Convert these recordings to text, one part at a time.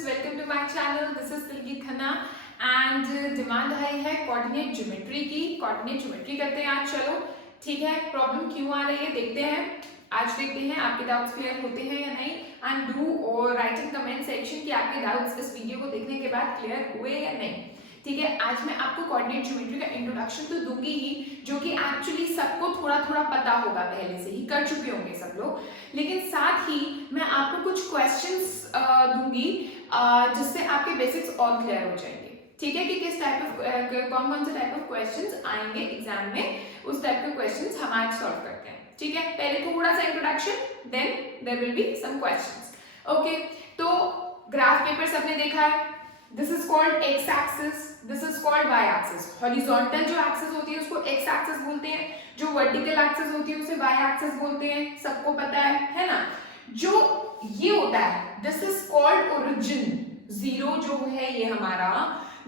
Students, welcome to my channel. This is Dilgeet Khanna and demand आई है coordinate geometry की। Coordinate geometry करते हैं आज। चलो ठीक है, प्रॉब्लम क्यों आ रही है देखते हैं। आज देखते हैं आपके डाउट्स क्लियर होते हैं या नहीं, एंड डू और राइट इन कमेंट सेक्शन कि आपके डाउट्स इस वीडियो को देखने के बाद क्लियर हुए या नहीं। ठीक है, आज मैं आपको कोऑर्डिनेट ज्योमेट्री का इंट्रोडक्शन तो दूंगी ही, जो कि एक्चुअली सबको थोड़ा थोड़ा पता होगा, पहले से ही कर चुके होंगे सब लोग, लेकिन साथ ही मैं आपको कुछ क्वेश्चंस दूंगी जिससे आपके बेसिक्स और क्लियर हो जाएंगे। ठीक है, कि किस टाइप ऑफ कौन से टाइप ऑफ क्वेश्चंस आएंगे एग्जाम में, उस टाइप के क्वेश्चंस हम आज सॉल्व करते हैं। ठीक है, पहले थोड़ा सा introduction, then there will be some questions. Okay, तो ग्राफ पेपर सबने देखा है। This is called x axis, this is called y axis. Horizontal जो एक्सिस होती है उसको एक्स एक्सिस बोलते हैं, जो वर्टिकल एक्सिस होती है उसे वाई एक्सिस बोलते हैं, सबको पता है ना। जो ये होता है this is called origin. Zero जो है ये हमारा,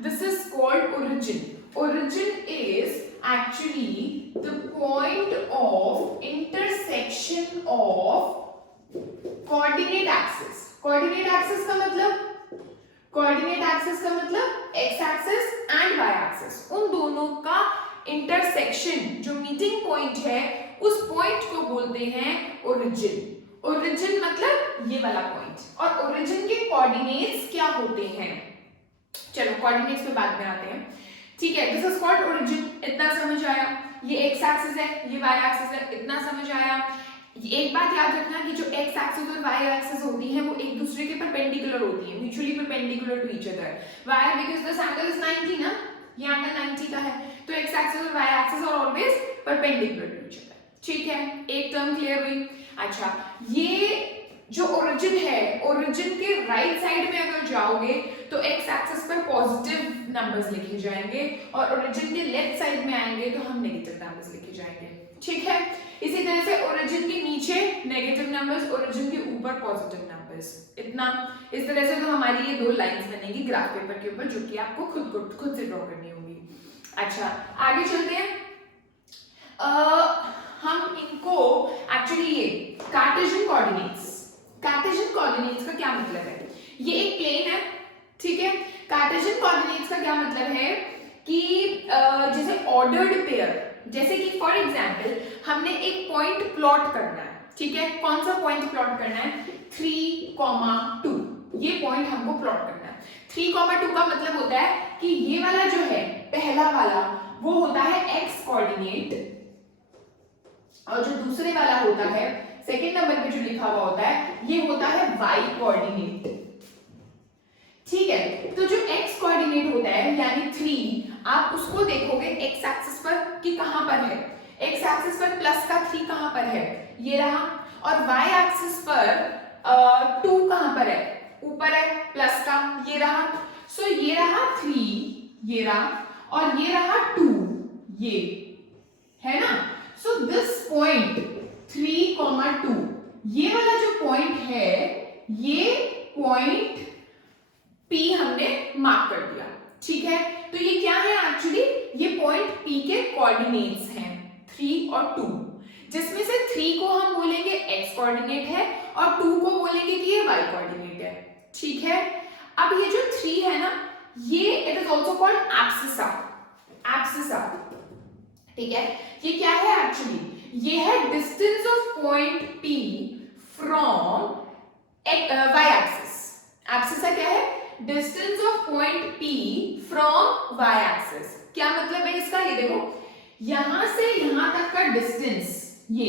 this is called origin. Origin is actually the point of intersection of coordinate axis. Coordinate axis का मतलब, कोऑर्डिनेट एक्सिस का मतलब x axis and y axis, उन दोनों का इंटरसेक्शन जो मीटिंग पॉइंट है, उस पॉइंट को बोलते हैं ओरिजिन। ओरिजिन मतलब ये वाला पॉइंट। और ओरिजिन के कोऑर्डिनेट्स क्या होते हैं, चलो कोऑर्डिनेट्स पे बाद में आते हैं। ठीक है, दिस इज कॉल्ड ओरिजिन। इतना समझ आया? ये एक्स एक्सिस है, ये वाई एक्सिस है, इतना समझ आया। एक बात याद रखना कि जो एक्स एक्सिस और वाई एक्सिस होती है वो एक दूसरे के परपेंडिकुलर होती है, mutually perpendicular to each other. Why? Because this angle is 90 ना, ये एंगल 90 का है, तो एक्स एक्सिस और y axis are always perpendicular to each other. ठीक है, एक टर्म क्लियर हुई। अच्छा, ये जो ओरिजिन है, ओरिजिन के राइट साइड में अगर जाओगे तो एक्स एक्सिस पर पॉजिटिव नंबर्स लिखे जाएंगे, और ओरिजिन के लेफ्ट साइड में आएंगे तो हम नेगेटिव नंबर्स लिखे जाएंगे। ठीक है, इसी तरह से ओरिजिन के नीचे नेगेटिव नंबर्स, ओरिजिन के ऊपर पॉजिटिव नंबर्स। इतना इस तरह से तो हमारी ये दो लाइंस बनेगी ग्राफ पेपर के ऊपर, जो कि आपको खुद से ड्रॉ करनी होगी। अच्छा, आगे चलते हैं। हम इनको एक्चुअली ये कार्टेशियन कोऑर्डिनेट्स, कार्टेशियन कोऑर्डिनेट्स का क्या मतलब है? ये एक प्लेन है, ठीक है। कार्टेशियन कोऑर्डिनेट्स का क्या मतलब है कि जैसे ऑर्डर्ड पेयर, जैसे कि फॉर एग्जांपल हमने एक पॉइंट प्लॉट करना है। ठीक है, कौन सा पॉइंट प्लॉट करना है? 3,2, ये पॉइंट हमको प्लॉट करना है। 3,2 का मतलब होता है कि ये वाला जो है, पहला वाला, वो होता है एक्स कोऑर्डिनेट, और जो दूसरे वाला होता है, सेकेंड नंबर पे जो लिखा हुआ होता है, ये होता है वाई कोऑर्डिनेट। ठीक है, तो जो एक्स कोऑर्डिनेट होता है यानी 3, आप उसको देखोगे एक्स एक्सिस पर कि कहां पर है। एक्स एक्सिस पर प्लस का 3 कहां पर है, ये रहा, और वाई एक्सिस पर 2 कहां पर है, ऊपर है, प्लस का, ये रहा। सो ये रहा 3, ये रहा, और ये रहा 2, ये है ना। सो दिस पॉइंट 3,2, ये वाला जो पॉइंट है, ये पॉइंट P हमने मार्क कर दिया। ठीक है, तो ये क्या है एक्चुअली? ये पॉइंट P के कोऑर्डिनेट्स हैं 3 और 2, जिसमें से 3 को हम बोलेंगे x कोऑर्डिनेट है, और 2 को बोलेंगे कि ये y कोऑर्डिनेट है। ठीक है, अब ये जो 3 है ना, ये it is also called abscissa. Abscissa, ठीक है, ये क्या है एक्चुअली? ये है distance of point P from y axis. Abscissa क्या है? Distance of point P from y axis. क्या मतलब है इसका? ये देखो, यहां से यहां तक का डिस्टेंस, ये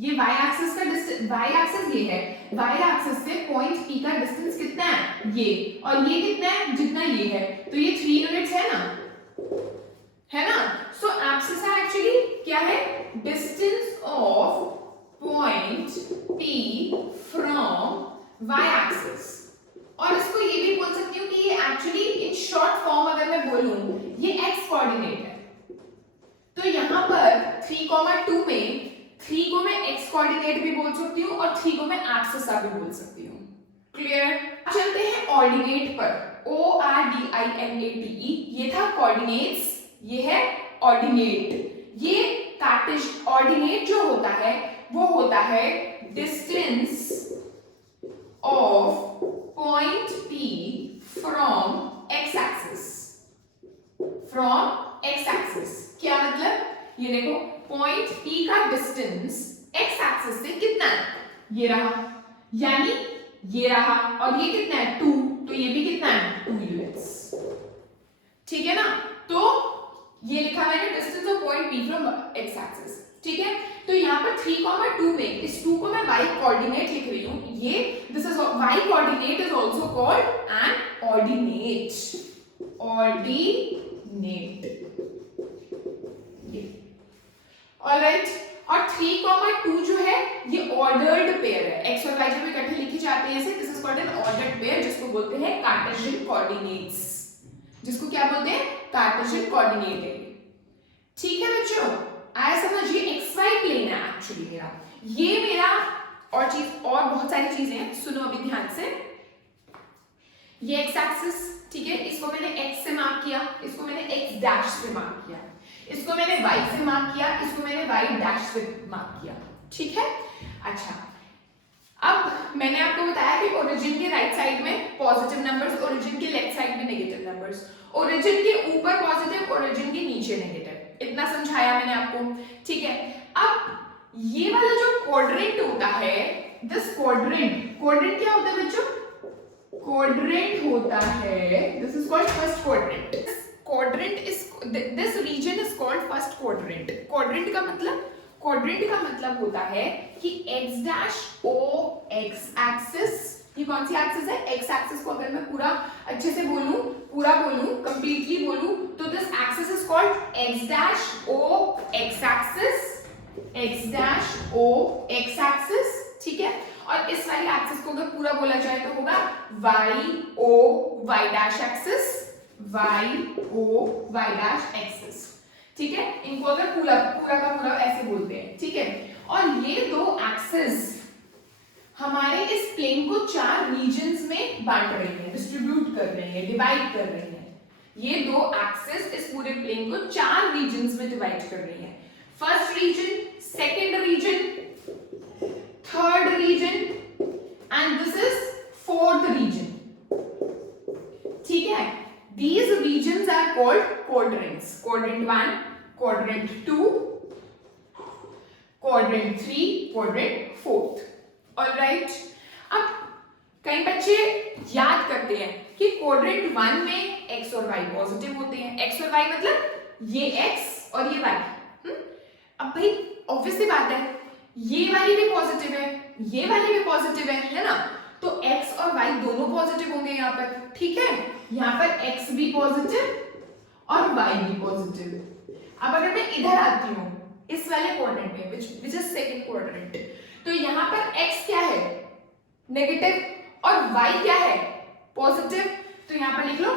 y एक्सिस का डिस्टेंस, y एक्सिस ये है, y एक्सिस से पॉइंट P का डिस्टेंस कितना है? ये, और ये कितना है? जितना ये है, तो ये 3 यूनिट्स है ना, है ना। सो एब्सिसा एक्चुअली क्या है? Distance of point P from y axis. और इसको ये भी बोल सकती हूँ कि ये एक्चुअली इन शॉर्ट फॉर्म अगर मैं बोलूं, ये x कोऑर्डिनेट है, तो यहां पर 3,2 में 3 को मैं x कोऑर्डिनेट भी बोल सकती हूँ, और 3 को मैं एब्सिसा भी बोल सकती हूँ। क्लियर? चलते हैं ऑर्डिनेट पर। ORDINATE, ये था कोऑर्डिनेट्स, ये है ऑर्डिनेट। ये कार्टेशियन ऑर्डिनेट जो होता है वो होता है डिस्टेंस ऑफ पॉइंट P ये देखो पॉइंट P का डिस्टेंस x एक्सिस से कितना है, ये रहा, यानी ये रहा, और ये कितना है 2, तो ये भी कितना है 2 यूनिट्स, ठीक है ना। तो ये लिखा मैंने distance of point P from x axis, ठीक है। तो यहाँ पर 3,2 में इस 2 को मैं y कोऑर्डिनेट लिख रही हूँ, ये this is y coordinate is also called an ordinate, alright. और 3,2 जो है ये ऑर्डर्ड पेयर है, x और y जब इकट्ठे लिखे जाते हैं ऐसे, this is called an ordered pair, जिसको बोलते हैं कार्टेशियन कोऑर्डिनेट्स, जिसको क्या बोलते हैं कार्टेशियन कोऑर्डिनेट, ठीक है बच्चों। आया समझ, ये xy प्लेन है एक्चुअली मेरा, ये मेरा और चीज और बहुत सारी चीजें हैं, सुनो अभी ध्यान से। ये x एक्सिस, ठीक है, इसको मैंने x से मार्क किया, इसको मैंने x डैश से मार्क किया, इसको मैंने y से मार्क किया, इसको मैंने y डैश से मार्क किया, ठीक है। अच्छा, अब मैंने आपको बताया कि ओरिजिन के राइट साइड में पॉजिटिव नंबर्स, ओरिजिन के लेफ्ट साइड में नेगेटिव नंबर्स, ओरिजिन के ऊपर पॉजिटिव, ओरिजिन के नीचे नेगेटिव, इतना समझाया मैंने आपको, ठीक है। अब ये वाला जो क्वाड्रेंट होता है, दिस क्वाड्रेंट क्या होता है बच्चों, क्वाड्रेंट होता है, this is called first quadrant, quadrant is this region is called first quadrant. Quadrant का मतलब होता है कि x dash o x axis, ये कौन सी एक्सिस है, x एक्सिस को अगर मैं पूरा अच्छे से बोलूं, पूरा बोलूं, कंप्लीटली बोलूं, तो this axis is called x dash o x axis, x dash o x axis, ठीक है। और इस वाली एक्सिस को अगर पूरा बोला जाए तो होगा y o y dash axis, y o y dash axis, ठीक है। इनको अगर पूरा का पूरा ऐसे बोलते हैं, ठीक है। और ये दो एक्सिस हमारे इस प्लेन को 4 रीजन्स में बांट रही है, डिस्ट्रीब्यूट कर रही है, डिवाइड कर रही है। ये दो एक्सिस इस पूरे प्लेन को 4 रीजन्स में डिवाइड कर रही है। First region, second region, third region and this is fourth region, ठीक है। These regions are called quadrants. Quadrant 1, quadrant 2, quadrant 3, quadrant 4. All right. अब कई बच्चे याद करते हैं कि quadrant 1 में x और y पॉजिटिव होते हैं। x और y मतलब ये x और ये y। अब भाई ऑब्वियस सी बात है, ये वाली भी पॉजिटिव है, ये वाली भी पॉजिटिव है ना। तो x और y दोनों पॉजिटिव होंगे यहाँ पर, ठीक है। यहाँ पर x भी पॉजिटिव और y भी पॉजिटिव। अब अगर मैं इधर आती हूँ इस वाले क्वाड्रेंट में, which is सेकंड क्वाड्रेंट, तो यहाँ पर x क्या है नेगेटिव और y क्या है पॉजिटिव। तो यहाँ पर लिख लो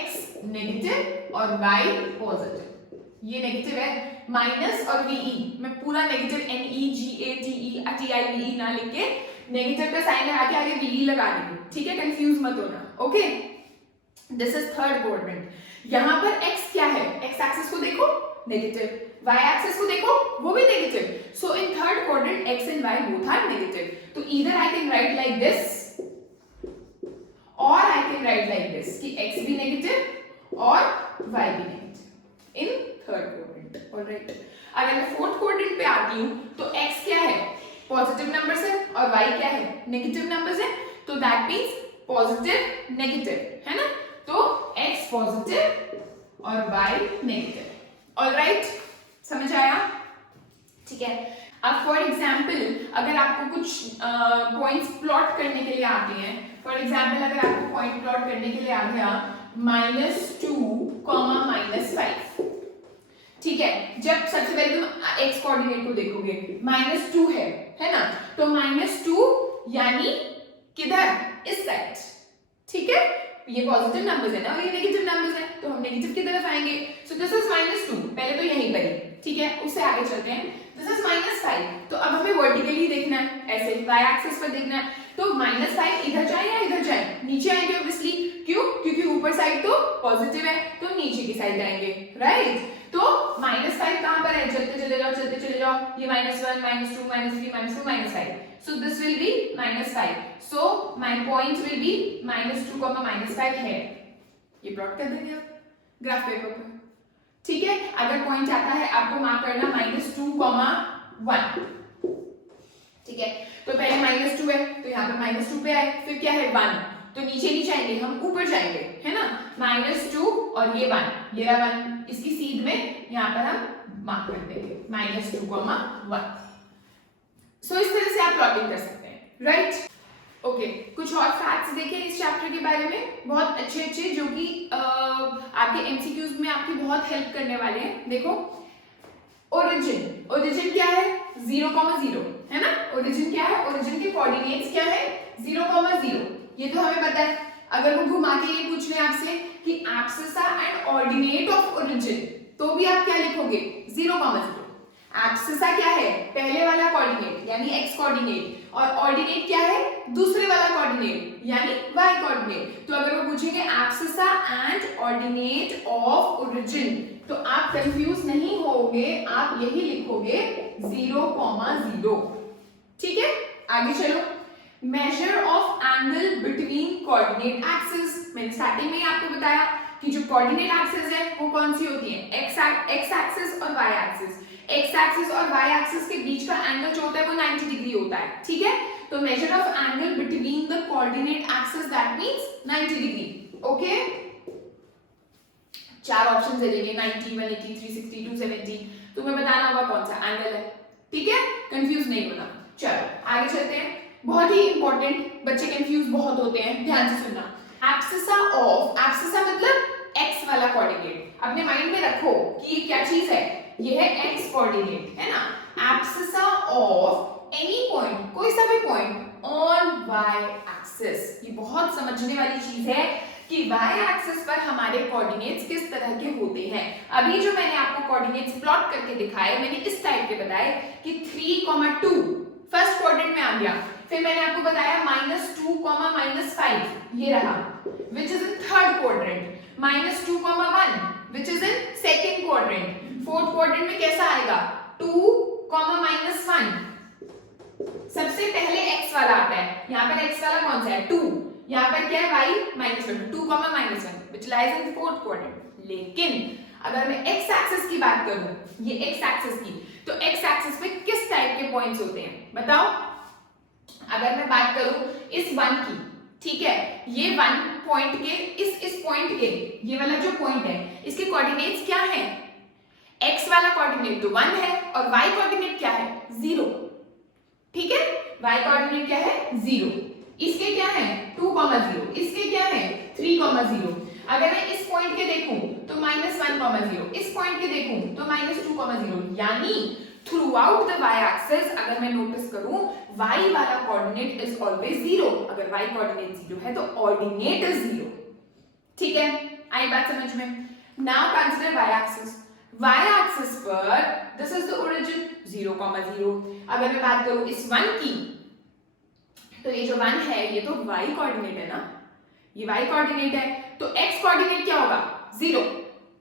x नेगेटिव और y पॉजिटिव। ये नेगेटिव है, माइनस और वीई, मैं पूरा नेगेटिव NEGATETIVE ना लिख के नेगेटिव का साइन लगा के आगे वीई लगा दी, ठीक है, कंफ्यूज मत होना, okay. This is third quadrant. यहाँ पर x क्या है, x एक्सिस को देखो नेगेटिव, y एक्सिस को देखो वो भी negative. So in third quadrant x and y both are negative. तो either I can write like this और I can write like this कि x भी नेगेटिव और y भी negative in third quadrant, alright. अगर मैं फोर्थ क्वाड्रेंट पे आती हूँ तो x क्या है पॉजिटिव नंबर्स है और y क्या है नेगेटिव नंबर्स है। तो दैट मींस पॉजिटिव नेगेटिव, है ना। तो x पॉजिटिव और y नेगेटिव, ऑलराइट, समझ आया, ठीक है। अब फॉर एग्जांपल अगर आपको कुछ पॉइंट्स प्लॉट करने के लिए आते हैं, फॉर एग्जांपल अगर आपको पॉइंट प्लॉट करने के लिए आ गया -2, -5, ठीक है। जब सबसे पहले तुम x कोऑर्डिनेट को देखोगे -2 है ना, तो -2 यानी किधर इस साइड, ठीक है। ये पॉजिटिव नंबर्स है ना और ये नेगेटिव नंबर्स है, तो हम नेगेटिव की तरफ आएंगे। सो दिस इज -2, पहले तो यहीं पर ही, ठीक है। उससे आगे चलते हैं, दिस इज -5। तो अब हमें वर्टिकली देखना है, ऐसे y एक्सिस पर देखना है। तो -5 इधर जाए या इधर जाए, नीचे आएंगे ऑब्वियसली, क्यों, क्योंकि ऊपर साइड तो पॉजिटिव है, तो नीचे की साइड आएंगे, राइट। तो -5 कहां पर है, चलते चले जाओ, ये -1, -2, -3, -4, -5। So this will be -5. So my point will be -2, -5 है। ये प्लॉट कर देंगे आप ग्राफ पेपर पर, ठीक है, अगर पॉइंट आता है आपको मार्क करना -2,1, ठीक है। तो पहले -2 है तो यहाँ पे -2 पे आए, फिर क्या है 1, तो नीचे नहीं जाएंगे हम ऊपर जाएंगे, है ना, -2 और ये 1, ये रहा 1, इसकी सीध में यहाँ पर हम मार्क कर देंगे -2,1। सो इस तरह से आप प्लॉटिंग कर सकते हैं, राइट। ओके, कुछ और फैक्ट्स देखें इस चैप्टर के बारे में, बहुत अच्छे अच्छे, जो कि आपके एमसीक्यूज में आपकी बहुत हेल्प करने वाले हैं। देखो, ओरिजिन क्या है 0,0, है ना। ओरिजिन क्या है, ओरिजिन के कोऑर्डिनेट्स क्या है 0,0, ये तो हमें पता है। अगर वो घुमा के ये पूछ रहे हैं आपसे कि abscissa and ordinate of origin, तो भी आप क्या लिखोगे 0,0। एब्सिसा क्या है, पहले वाला कोऑर्डिनेट यानी x कोऑर्डिनेट, और ऑर्डिनेट क्या है, दूसरे वाला कोऑर्डिनेट यानी y कोऑर्डिनेट। तो अगर वो पूछेंगे abscissa and ordinate of origin, तो आप कंफ्यूज नहीं होगे, आप यही लिखोगे 0,0, ठीक है। आगे चलो, major of angle between coordinate axis. मैंने स्टार्टिंग में ही आपको बताया कि जो कोऑर्डिनेट एक्सिस है वो कौन सी होती है, एक्स एक्सिस और वाई एक्सिस। एक्स एक्सिस और वाई एक्सिस के बीच का एंगल जो होता है वो 90 डिग्री होता है, ठीक है। तो measure of angle between the coordinate axis, that means 90 degree, okay. 4 option दे देंगे, 90, 180, 360, 270, तुम्हें बताना होगा कौन सा एंगल है, ठीक है, कंफ्यूज नहीं होना। चलो आगे चलते हैं, बहुत ही इंपॉर्टेंट, बच्चे कंफ्यूज बहुत होते हैं, ध्यान से सुनना। एब्सिसा ऑफ, एब्सिसा मतलब एक्स वाला कोऑर्डिनेट, अपने माइंड में रखो कि ये क्या चीज है, ये है एक्स कोऑर्डिनेट, है ना। एब्सिसा ऑफ एनी पॉइंट, कोई सा भी पॉइंट ऑन वाई एक्सिस, ये बहुत समझने वाली चीज है कि वाई एक्सिस पर हमारे कोऑर्डिनेट्स किस तरह के होते हैं। अभी जो मैंने आपको कोऑर्डिनेट्स प्लॉट करके दिखाए, मैंने इस टाइप के बताए कि 3,2 फर्स्ट क्वाड्रेंट में आ गया, फिर मैंने आपको बताया -2, -5, ये रहा, which is in third quadrant, -2, 1 which is in second quadrant, fourth quadrant में कैसा आएगा 2, -1। सबसे पहले x वाला आता है, यहाँ पर x वाला कौन सा है 2, यहाँ पर क्या है y -1, 2, -1 which lies in fourth quadrant। लेकिन अगर मैं x एक्सिस की बात करूं, ये x एक्सिस की, तो x एक्सिस पे किस टाइप के पॉइंट्स होते हैं बताओ। अगर मैं बात करूं इस 1 की, ठीक है, ये 1 पॉइंट के इस पॉइंट के, ये वाला जो पॉइंट है, इसके कोऑर्डिनेट्स क्या हैं, x वाला कोऑर्डिनेट तो 1 है और y कोऑर्डिनेट क्या है 0, ठीक है, y कोऑर्डिनेट क्या है 0, इसके क्या है 2,0, इसके क्या है 3,0। अगर मैं इस पॉइंट के देखूं तो -1,0, इस पॉइंट के देखूं तो -2,0, यानी through out the y axis अगर मैं नोटिस करूं y वाला कोऑर्डिनेट इज ऑलवेज 0। अगर y कोऑर्डिनेट 0 है तो ऑर्डिनेट इज 0, ठीक है, आई बात समझ में। Now consider y axis, y axis पर दिस इज द ओरिजिन 0,0। अगर मैं बात करूं इस 1 की, तो ये जो 1 है ये तो y कोऑर्डिनेट है ना, ये y कोऑर्डिनेट है, तो x कोऑर्डिनेट क्या होगा 0,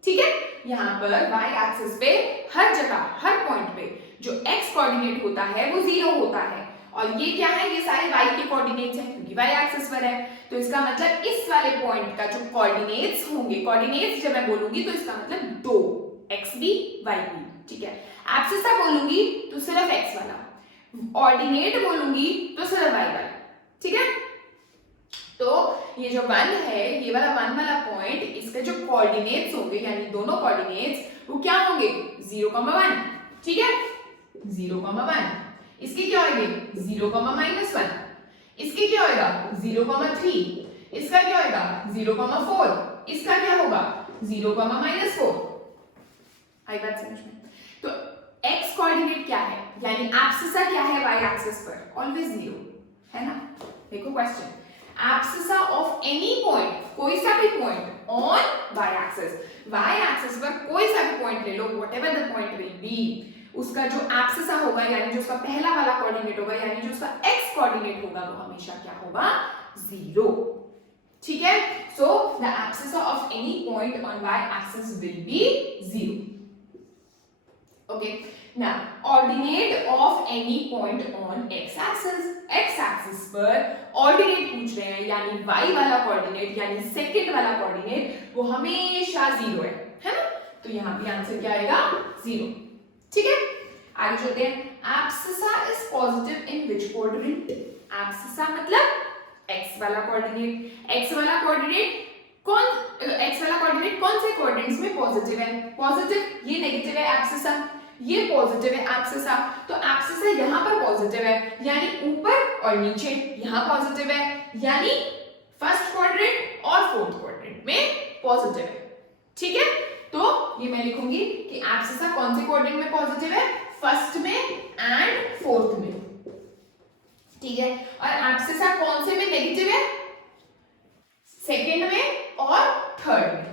ठीक है। यहाँ पर y एक्सिस पे हर जगह हर पॉइंट पे जो x कोऑर्डिनेट होता है वो 0 होता है, और ये क्या है, ये सारे y के कोऑर्डिनेट्स हैं क्योंकि y एक्सिस पर है। तो इसका मतलब इस वाले पॉइंट का जो कोऑर्डिनेट्स होंगे, कोऑर्डिनेट्स जब मैं बोलूंगी तो इसका मतलब 2, x भी y भी, ठीक है। एब्सिसा बोलूंगी तो सिर्फ x वाला, ऑर्डिनेट बोलूंगी तो सिर्फ y वाला, ठीक है। तो ये जो 1 है, ये वाला 1 वाला पॉइंट, इसके जो कोऑर्डिनेट्स होंगे यानी दोनों कोऑर्डिनेट्स वो क्या होंगे 0,1, ठीक है, 0,1। इसके क्या होंगे 0,-1, इसके क्या होगा 0,3, इसका क्या होगा 0,4, इसका क्या होगा 0,-4। आई बात समझ में। तो x कोऑर्डिनेट क्या है, यानी एब्सिसा क्या है y एक्सिस पर, ऑलवेज 0, है ना। देखो question, abscissa of any point, कोई सा भी पॉइंट ऑन y एक्सिस पर कोई सा भी पॉइंट ले लो, whatever the point will be, उसका जो एब्सिसा होगा यानी जो उसका पहला वाला कोऑर्डिनेट होगा यानी जो उसका x कोऑर्डिनेट होगा वो हमेशा क्या होगा 0, ठीक है। So the abscissa of any point on y axis will be 0, okay. Now ordinate of any point on x axis पर ऑर्डिनेट पूछ रहे हैं, यानी y वाला कोऑर्डिनेट यानी सेकंड वाला कोऑर्डिनेट वो हमेशा 0 है ना। तो यहाँ भी आंसर क्या आएगा 0। ठीक है, आगे चलते हैं। Abscissa is positive in which coordinate? Abscissa मतलब x वाला कोऑर्डिनेट। x वाला कोऑर्डिनेट कौन से कोऑर्डिनेट्स में पॉजिटिव है? पॉजिटिव, ये नेगेटिव है एब्सिसा, ये पॉजिटिव है एब्सिसा, तो एब्सिसा यहाँ पर पॉजिटिव है, यानी ऊपर और नीचे यहाँ पॉजिटिव है, यानी फर्स्ट क्वाड्रेंट और फोर्थ क्वाड्रेंट में पॉजिटिव है। ठीक है, तो ये मैं लिखूंगी कि एब्सिसा कौन से क्वाड्रेंट में पॉजिटिव है? फर्स्ट में एंड फोर्थ में। ठीक है, और एब्सिसा कौन से में नेगेटिव है? सेकंड में और थर्ड में,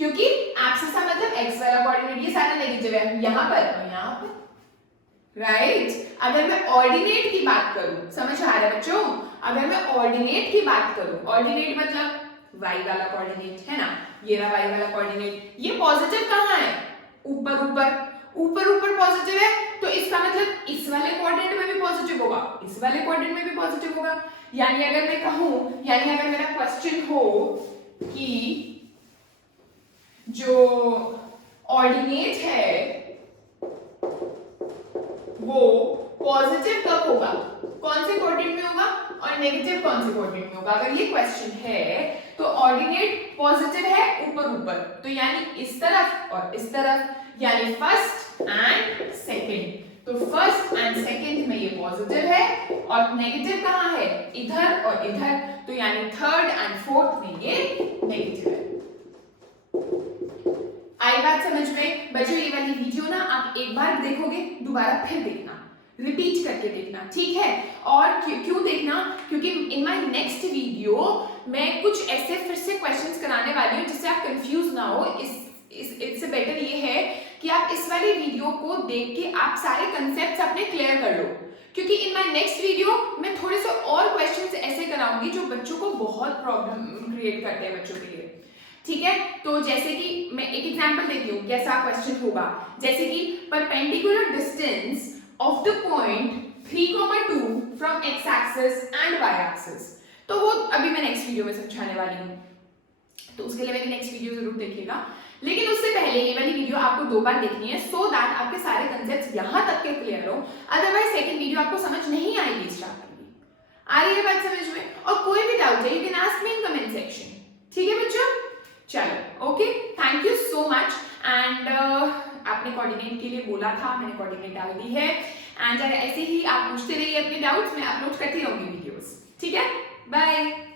क्योंकि एब्सिसा मतलब x वाला कोऑर्डिनेट ये सारा नेगेटिव है यहाँ पर और यहाँ पर, राइट। अगर मैं ऑर्डिनेट की बात करूं, समझ आ रहा है बच्चों? अगर मैं ऑर्डिनेट की बात करूं, ऑर्डिनेट मतलब y वाला कोऑर्डिनेट है ना, ये रहा y वाला कोऑर्डिनेट, ये पॉजिटिव कहाँ है? ऊपर ऊपर ऊपर ऊपर पॉजिटिव है, तो इसका मतलब इस वाले क्वाड्रेंट में भी पॉजिटिव होगा, इस वाले क्वाड्रेंट में भी पॉजिटिव होगा। यानी अगर मैं कहूं, यानी अगर मेरा क्वेश्चन हो कि जो ऑर्डिनेट है वो पॉजिटिव कब होगा, कौन से क्वाड्रेंट में होगा, और नेगेटिव कौन से क्वाड्रेंट में होगा, अगर ये क्वेश्चन है तो ऑर्डिनेट पॉजिटिव है ऊपर ऊपर, तो यानी इस तरफ और इस तरफ, यानी फर्स्ट एंड सेकंड। तो फर्स्ट एंड सेकंड में ये पॉजिटिव है और नेगेटिव कहाँ है? इधर और इधर, तो यानी थर्ड एंड फोर्थ में ये नेगेटिव है। आई बात समझ में? बच्चों ये वाली वीडियो ना आप एक बार देखोगे, दोबारा फिर देखना, रिपीट करके देखना, ठीक है? और क्यों देखना? क्योंकि इन माय नेक्स्ट वीडियो मैं कुछ ऐसे फिर से क्वेश्चंस कराने वाली हूँ जिससे आप कंफ्यूज ना हो। इससे बेटर ये है कि आप इस वाली वीडियो को देख के आप सारे कंसेप्ट्स अपने क्लियर कर लो, क्योंकि इन माय नेक्स्ट वीडियो मैं थोड़े से और क्वेश्चंस ऐसे कराऊंगी जो बच्चों को बहुत प्रॉब्लम क्रिएट करते हैं बच्चों के लिए। ठीक है, तो जैसे कि मैं एक एग्जांपल देती हूँ कैसा क्वेश्चन होगा, जैसे कि perpendicular distance of the point 3,2 from x axis and y axis. तो वो अभी मैं नेक्स्ट वीडियो में समझाने वाली हूँ, तो उसके लिए मेरी नेक्स्ट वीडियो जरूर देखिएगा। लेकिन उससे पहले ये वाली वीडियो आपको 2 बार देखनी है, सो दैट आपके सारे कंसेप्ट्स यहाँ तक के क्लियर हो, अदरवाइज सेकंड वीडियो आपको समझ नहीं आएगी इस चैप्टर की। आ रही है बात समझ में? और कोई भी डाउट है you can ask me in comment section. ठीक है बच्चों, चलो okay, thank you so much. And आपने कोऑर्डिनेट के लिए बोला था, मैंने कोऑर्डिनेट डाल दी है, एंड ऐसे ही आप पूछते रहिए अपने डाउट्स, मैं अपलोड करती रहूंगी वीडियोस। ठीक है, बाय।